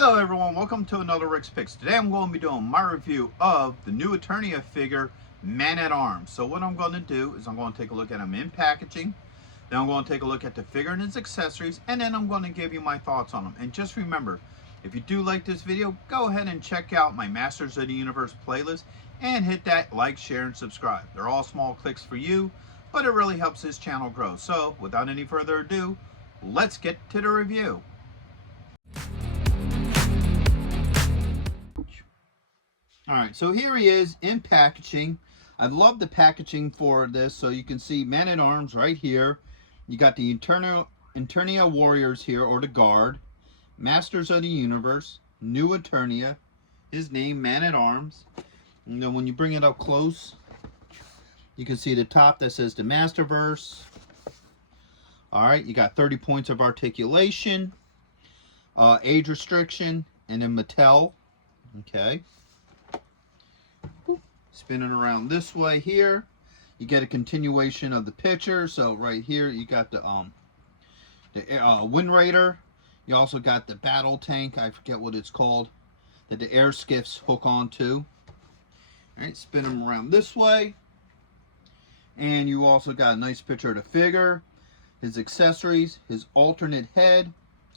Hello everyone, welcome to another Rick's Picks. Today I'm going to be doing my review of the new Eternia figure, Man-at-Arms. So what I'm going to do is I'm going to take a look at him in packaging, then I'm going to take a look at the figure and its accessories, and then I'm going to give you my thoughts on him. And just remember, if you do like this video, go ahead and check out my Masters of the Universe playlist and hit that like, share, and subscribe. They're all small clicks for you, but it really helps this channel grow. So without any further ado, let's get to the review. Alright, so here he is in packaging. I love the packaging for this. So you can see Man-at-Arms right here. You got the Eternia Warriors here, or the Guard. Masters of the Universe. New Eternia. His name, Man-at-Arms. And then when you bring it up close, you can see the top that says the Masterverse. Alright, you got 30 points of articulation. Age restriction. And then Mattel. Okay. Spinning around this way here, you get a continuation of the picture. So right here you got the Wind Raider. You also got the battle tank, I forget what it's called, that the air skiffs hook onto. All right, spin them around this way, and you also got a nice picture of the figure, his accessories, his alternate head,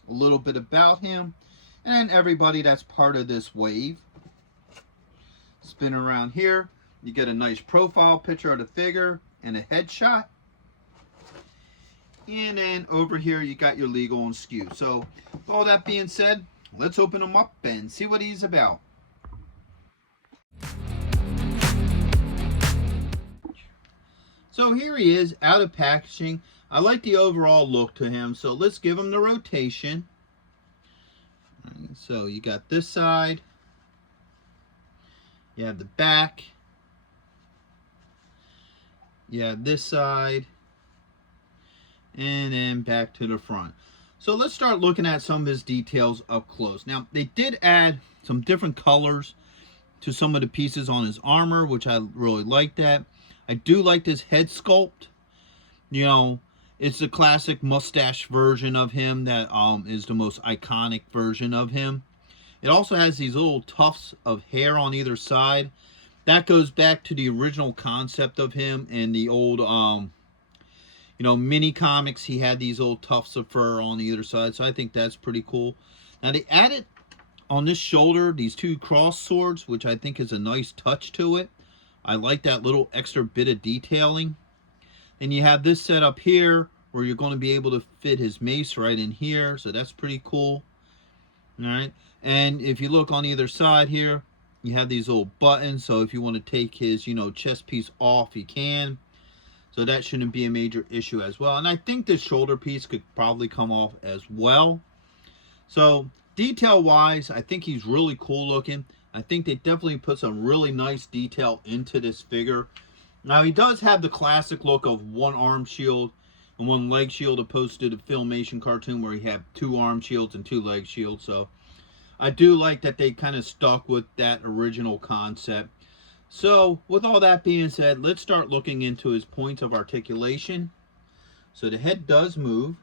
a little bit about him, and everybody that's part of this wave. Spin around here, you get a nice profile picture of the figure and a headshot. And then over here you got your legal and skew. So with all that being said, let's open him up and see what he's about. So here he is out of packaging. I like the overall look to him, so let's give him the rotation. So you got this side. You have the back. You have this side. And then back to the front. So let's start looking at some of his details up close. Now, they did add some different colors to some of the pieces on his armor, which I really like that. I do like this head sculpt. You know, it's the classic mustache version of him that is the most iconic version of him. It also has these little tufts of hair on either side. That goes back to the original concept of him in the old, mini comics. He had these little tufts of fur on either side, so I think that's pretty cool. Now, they added on this shoulder these two cross swords, which I think is a nice touch to it. I like that little extra bit of detailing. Then you have this set up here where you're going to be able to fit his mace right in here, so that's pretty cool. All right. And if you look on either side here, you have these little buttons. So if you want to take his, chest piece off, you can. So that shouldn't be a major issue as well. And I think this shoulder piece could probably come off as well. So detail-wise, I think he's really cool looking. I think they definitely put some really nice detail into this figure. Now, he does have the classic look of one arm shield and one leg shield, opposed to the Filmation cartoon where he had two arm shields and two leg shields. So I do like that they kind of stuck with that original concept. So with all that being said, let's start looking into his points of articulation. So the head does move.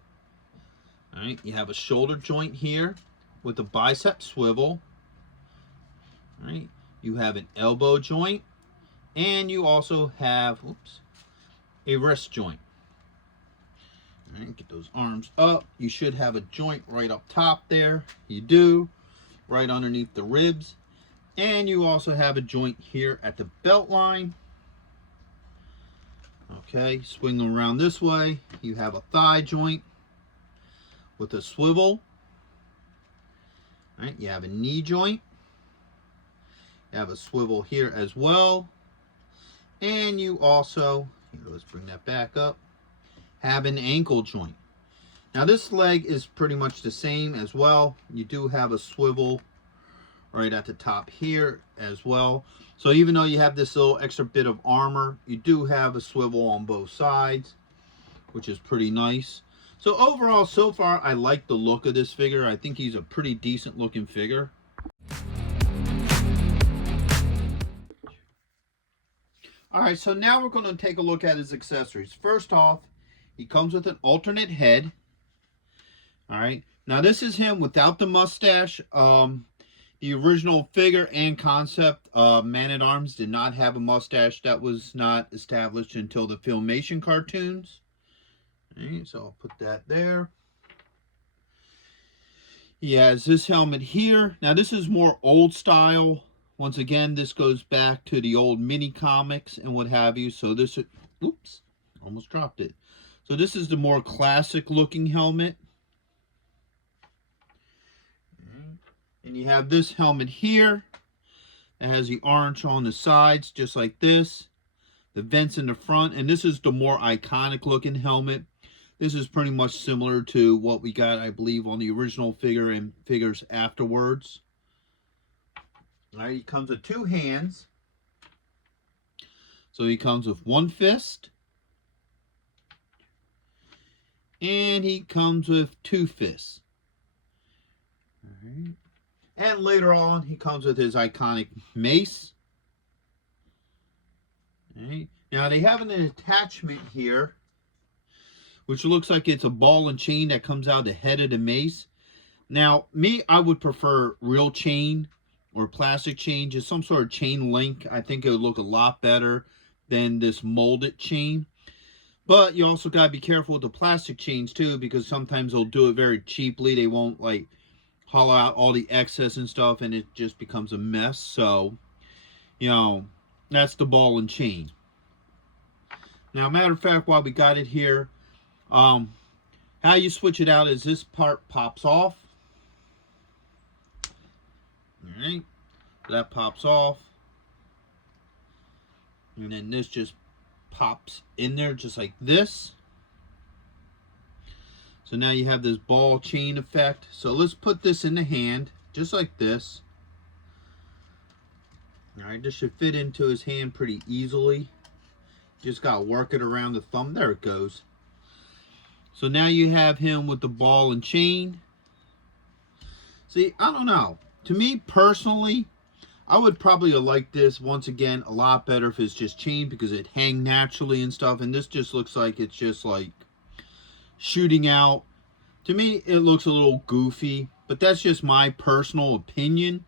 All right, you have a shoulder joint here with a bicep swivel. All right, you have an elbow joint, and you also have, a wrist joint. All right, get those arms up. You should have a joint right up top there. You do. Right underneath the ribs. And you also have a joint here at the belt line. Okay, swing around this way. You have a thigh joint with a swivel. All right, you have a knee joint. You have a swivel here as well. And you also, let's bring that back up, have an ankle joint. Now this leg is pretty much the same as well. You do have a swivel right at the top here as well. So even though you have this little extra bit of armor, you do have a swivel on both sides, which is pretty nice. So overall, so far, I like the look of this figure. I think he's a pretty decent looking figure. Alright, so now we're going to take a look at his accessories. First off, he comes with an alternate head. Alright, Now this is him without the mustache. The original figure and concept, Man-at-Arms, did not have a mustache. That was not established until the Filmation cartoons. Alright, so I'll put that there. He has this helmet here. Now this is more old style. Once again, this goes back to the old mini comics and what have you. So this, oops, almost dropped it. So this is the more classic looking helmet. And you have this helmet here that has the orange on the sides, just like this. The vents in the front. And this is the more iconic looking helmet. This is pretty much similar to what we got, I believe, on the original figure and figures afterwards. Alright, he comes with 2 hands. So he comes with 1 fist. And he comes with 2 fists. Alright. And later on, he comes with his iconic mace. Alright. Now, they have an attachment here, which looks like it's a ball and chain that comes out the head of the mace. Now, me, I would prefer real chain or plastic chain, just some sort of chain link. I think it would look a lot better than this molded chain. But you also got to be careful with the plastic chains too, because sometimes they'll do it very cheaply. They won't like hollow out all the excess and stuff, and it just becomes a mess. So, you know, that's the ball and chain. Now, matter of fact, while we got it here, how you switch it out is this part pops off. Alright, that pops off. And then this just pops in there just like this. So now you have this ball chain effect. So let's put this in the hand, just like this. Alright, this should fit into his hand pretty easily. Just got to work it around the thumb. There it goes. So now you have him with the ball and chain. See, I don't know. To me, personally, I would probably have liked this, once again, a lot better if it's just chain, because it hang naturally and stuff. And this just looks like it's just like shooting out. To me, it looks a little goofy, but that's just my personal opinion.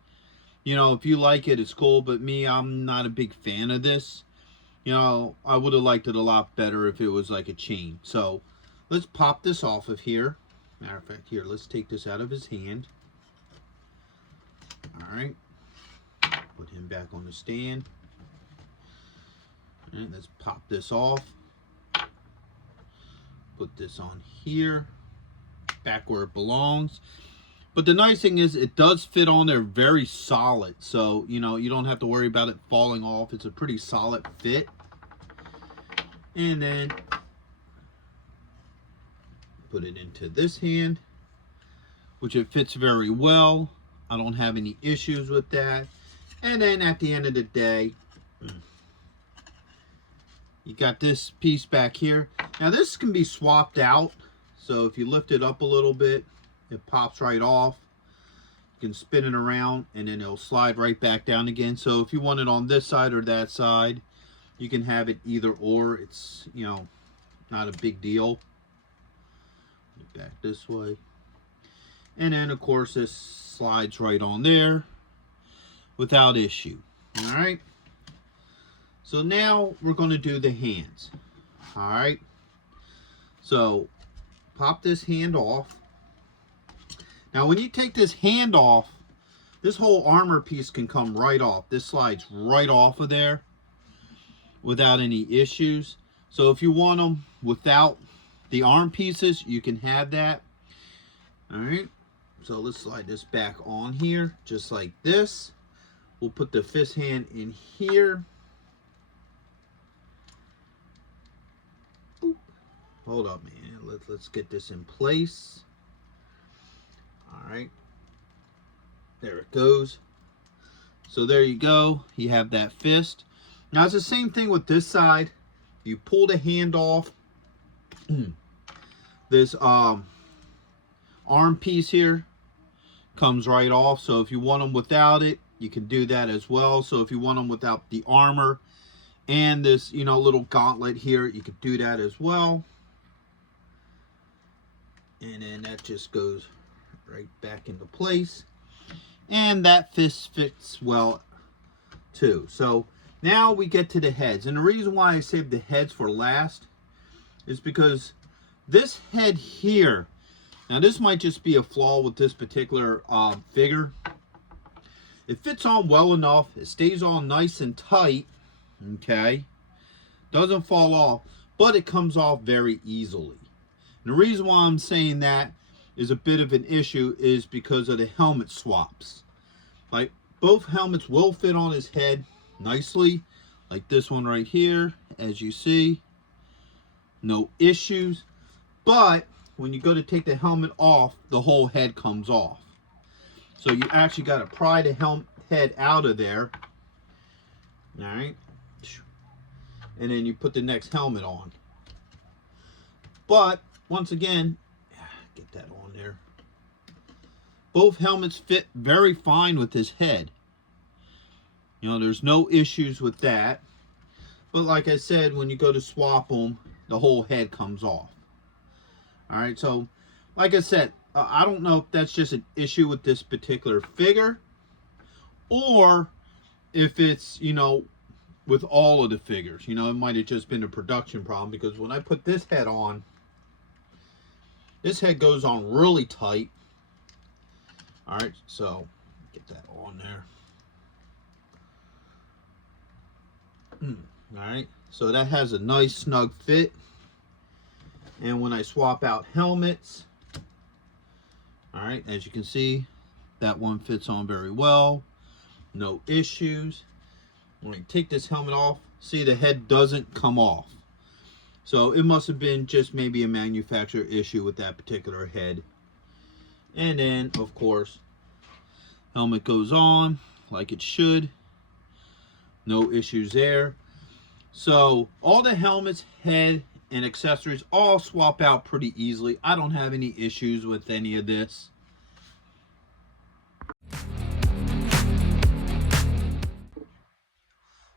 You know, if you like it, it's cool, but me, I'm not a big fan of this. You know, I would have liked it a lot better if it was like a chain. So, let's pop this off of here. Matter of fact, here, let's take this out of his hand. Alright. Put him back on the stand. And let's pop this off. Put this on here. Back where it belongs. But the nice thing is it does fit on there very solid. So, you know, you don't have to worry about it falling off. It's a pretty solid fit. And then put it into this hand, which it fits very well. I don't have any issues with that. And then at the end of the day, you got this piece back here. Now this can be swapped out. So if you lift it up a little bit, it pops right off. You can spin it around and then it'll slide right back down again. So if you want it on this side or that side, you can have it either or. It's, you know, not a big deal. Back this way. And then of course this slides right on there without issue. Alright. So now we're going to do the hands. Alright. So pop this hand off. Now when you take this hand off, this whole armor piece can come right off. This slides right off of there without any issues. So if you want them without the arm pieces, you can have that. Alright. So let's slide this back on here just like this. We'll put the fist hand in here. Oop. Hold up, man. Let's get this in place. Alright. There it goes. So there you go. You have that fist. Now it's the same thing with this side. You pull the hand off. This arm piece here comes right off. So if you want them without it, you can do that as well. So if you want them without the armor and this, you know, little gauntlet here, you could do that as well. And then that just goes right back into place. And that fist fits well too. So now we get to the heads. And the reason why I saved the heads for last is because this head here, now this might just be a flaw with this particular figure. It fits on well enough. It stays on nice and tight. Okay. Doesn't fall off. But it comes off very easily. And the reason why I'm saying that is a bit of an issue is because of the helmet swaps. Like, both helmets will fit on his head nicely. Like this one right here, as you see. No issues. But when you go to take the helmet off, the whole head comes off. So you actually got to pry the head out of there. Alright. And then you put the next helmet on. But, once again, get that on there. Both helmets fit very fine with his head. You know, there's no issues with that. But like I said, when you go to swap them, the whole head comes off. Alright, so, like I said, I don't know if that's just an issue with this particular figure. Or if it's, you know, with all of the figures. You know, it might have just been a production problem. Because when I put this head on, this head goes on really tight. Alright, so get that on there. Alright, so that has a nice snug fit. And when I swap out helmets, alright, as you can see, that one fits on very well. No issues. When I take this helmet off, see the head doesn't come off. So it must have been just maybe a manufacturer issue with that particular head. And then, of course, helmet goes on like it should. No issues there. So all the helmets, head, and accessories all swap out pretty easily. I don't have any issues with any of this.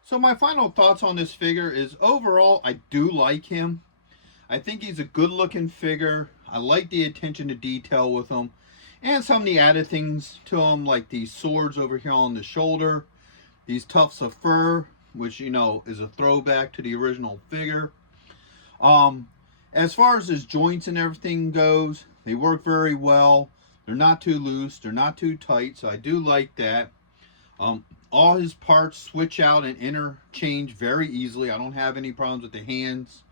So my final thoughts on this figure is overall, I do like him. I think he's a good looking figure. I like the attention to detail with him. And some of the added things to him, like these swords over here on the shoulder. These tufts of fur, which, you know, is a throwback to the original figure. As far as his joints and everything goes, they work very well. They're not too loose. They're not too tight. So I do like that. All his parts switch out and interchange very easily. I don't have any problems with the hands,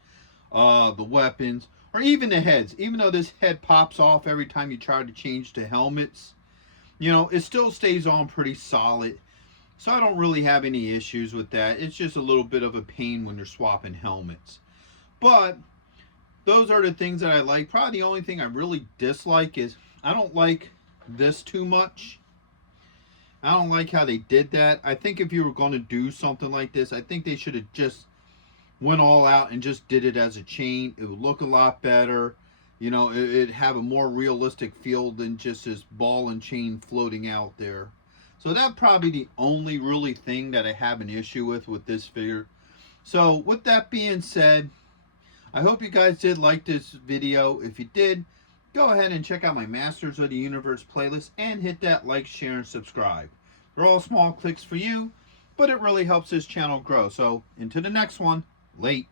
the weapons, or even the heads. Even though this head pops off every time you try to change to helmets, you know, it still stays on pretty solid. So I don't really have any issues with that. It's just a little bit of a pain when you're swapping helmets. But those are the things that I like. Probably the only thing I really dislike is I don't like this too much. I don't like how they did that. I think if you were going to do something like this, I think they should have just went all out and just did it as a chain. It would look a lot better. You know, it'd have a more realistic feel than just this ball and chain floating out there. So that's probably the only really thing that I have an issue with this figure. So with that being said, I hope you guys did like this video. If you did, go ahead and check out my Masters of the Universe playlist and hit that like, share, and subscribe. They're all small clicks for you, but it really helps this channel grow. So, into the next one. Late.